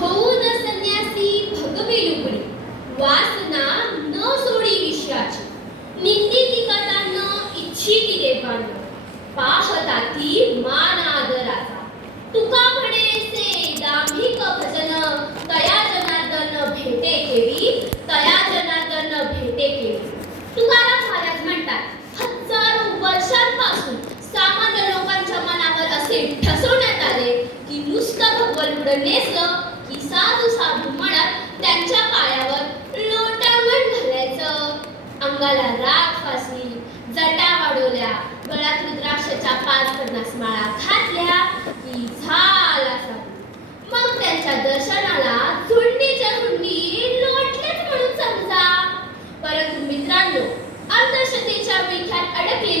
होऊ न संन्यासी भगवी लुगडी वासना न सोडी विषयाची. निंदिती कथा न इच्छिती देवांना. पाहता ती मान आदराचा. तुका म्हणेसे दांभिक भजन तया जनार्दन भेटे केवी तया जनार्दन भेटे केवी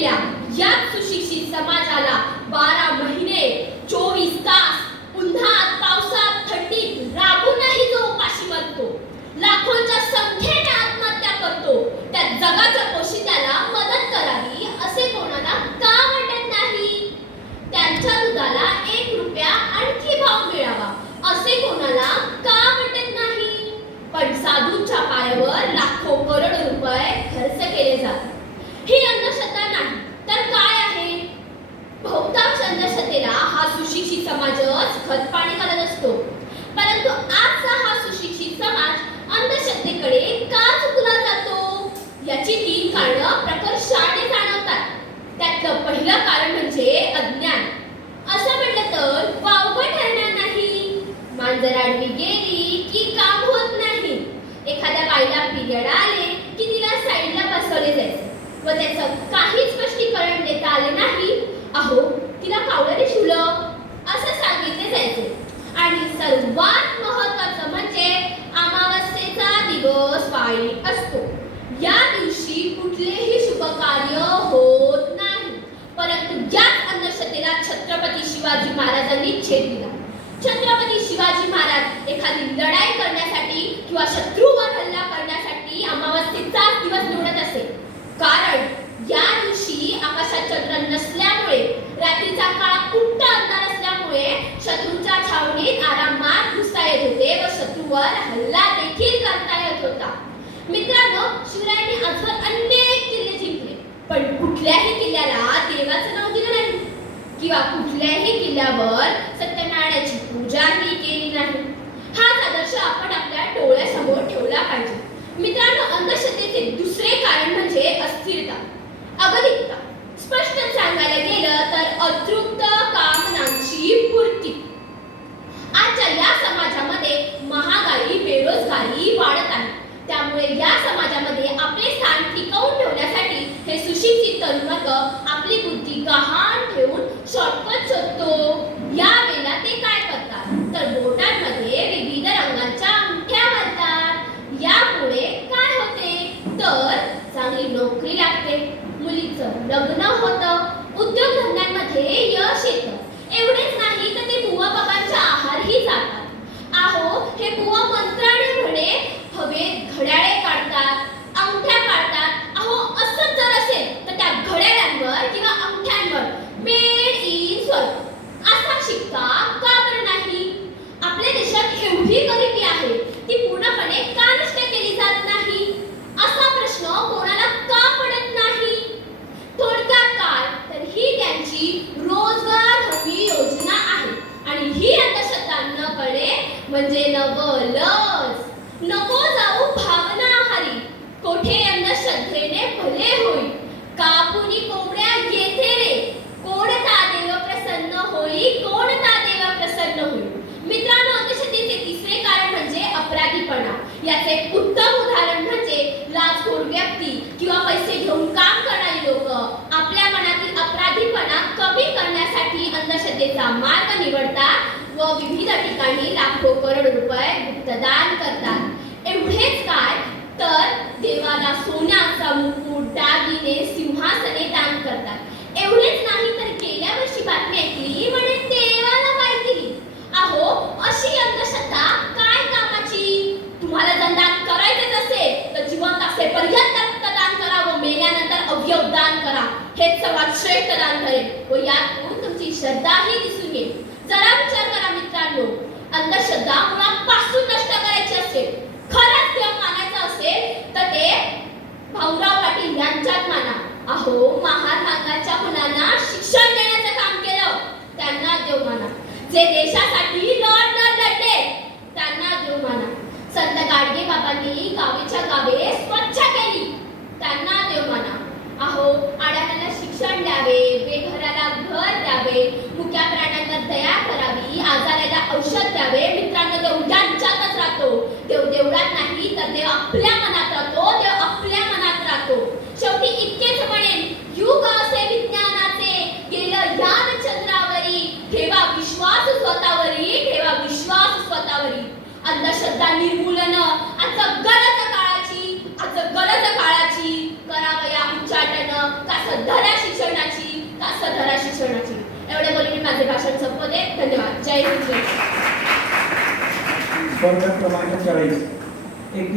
Василя, як сучі. खतपाणी घालत असतो. परंतु आजचा हा सुशिक्षित समाज अंधश्रद्धेकडे का चुकला जातो? याची तीन कारण प्रकर्षाने जाणवतात. त्यातलं पहिलं कारण म्हणजे अज्ञान. असं म्हटलं तर वावगं ठरणार नाही. मांजर आडवी गेली की काम होत नाही. एखाद्या बाईला पिरियड आले की तिला साईडला बसवले जायचे. व त्याचं काही स्पष्टीकरण देता आले नाही. अहो तिला कावळ्याने शिवलं असं सांगितले जायचे आणि सर्वात महत्वाचं म्हणजे अमावस्येचा सकाळी असतो. या दिवशी कुठलेही शुभ कार्य होत नाही. परंतु याच अंधश्रद्धेला छत्रपती शिवाजी महाराजांनी छेद दिला. छत्रपती शिवाजी महाराज एखादी लढाई करण्यासाठी किंवा शत्रूवर हल्ला करण्यासाठी अमावस्येचाच दिवस निवडत असे. कारण या दिवशी आकाशात चंद्र नसल्यामुळे रात्रीचा काळा देवाचं नाव दिलं नाही. किंवा कुठल्याही किल्ल्यावर सत्यनारायणाची पूजाही केली नाही. हाच आदर्श आपण आपल्या डोळ्यासमोर ठेवला पाहिजे. मित्रांनो अंधश्रद्धेचे दुसरे कारण म्हणजे अस्थिरता अगतिकता स्पष्ट सांगायला गेलं तर अतृप्त कामनांची पूर्ती. आजच्या या समाजामध्ये मध्ये यश येतं. एवढेच नाही तर ते बुवा बाबांच्या आहारही जातात. आहो हे बुवा मंत्राने म्हणे हवेत घड्याळ काढतात अंगठ्या काढतात अहो असंच जर असेल तर त्या घड्याळ्यांवर किंवा अंगठ्यांवर मेड इन स्वर्ग असा शिक्का का बरं नाही आपल्या देशात एवढी गरिबी आहे ती पूर्णपणे का नष्ट केली जात नाही असा प्रश्न कोणाला का पडत नाही थोडक्यात काय तर ही त्यांची रोजगार हमी योजना आहे आणि ही अंधश्रद्धा न कळे म्हणजे नवलच नको जाऊ भावना आहारी कोठे अंधश्रद्धेने भले होईल कापुनी कोंबड्या येथे रे? कोणता देव प्रसन्न होई? कोणता देव प्रसन्न होई? मित्रांनो अंधश्रद्धेचे तिसरे कारण म्हणजे अपराधीपणा. याचे उत्तम उदाहरण म्हणजे लाचखोर व्यक्ती किंवा पैसे घेऊन काम करणारी लोक. आपल्या मनातील अपराधीपणा कमी करण्यासाठी अंधश्रद्धेचा मार्ग निवडतात व विविध ठिकाणी लाखो करोड रुपये गुप्तदान करतात. एवढेच काय? तर देवाला सोन्याचा मुकुट दागिने सिंहासने दान करतात. एवढेच नाही तर गेल्या वर्षी बातमी ऐकली म्हणे देवाला काय दिली. अहो अशी अंधश्रद्धा काय कामाची? तुम्हाला जर दान करायचेच असेल तर जिवंत असेपर्यंत रक्तदान करा व मेल्यानंतर अवयव दान करा. हेच सर्वात श्रेष्ठ दान करेल व यातून तुमची श्रद्धाही दिसून येईल. जरा विचार अंधश्रद्धा मुळापासून नष्ट करायची असेल खरंच देव मानायचं असेल तर ते भाऊराव पाटील यांच्यात माना. अहो महात्मा मुलांना शिक्षण देण्याचं काम केलं त्यांना देव माना. जे देशासाठी लढ लढले त्यांना देव माना. संत गाडगे बाबांनी गावेच्या गावे स्वच्छ केली त्यांना देव माना. अहो आडाण्याला शिक्षण द्यावे बेघराला घर द्यावे मुक्या प्राण्यांवर दया करावी आजाराला औषध द्यावे मित्रांनो देव यांच्यातच राहतो देव देवळात नाही तर देव आपल्या मनात राहतो देव आपल्या मनात राहतो शेवटी इतकेच म्हणेन युग असे विज्ञानाचे गेलं यान चंद्रावरी ठेवा विश्वास स्वतःवरी ठेवा विश्वास स्वतःवरी अंधश्रद्धा निर्मूलन आज गरज काळाची आज गरज काळाची करावया उच्चाटन का सद्धरा शिक्षणाची का सद्धरा शिक्षणाची. एवढे बोलून मी माझे भाषण संपवते. धन्यवाद. जय हिंद स्पर्धा क्रमांक चाळीस. एक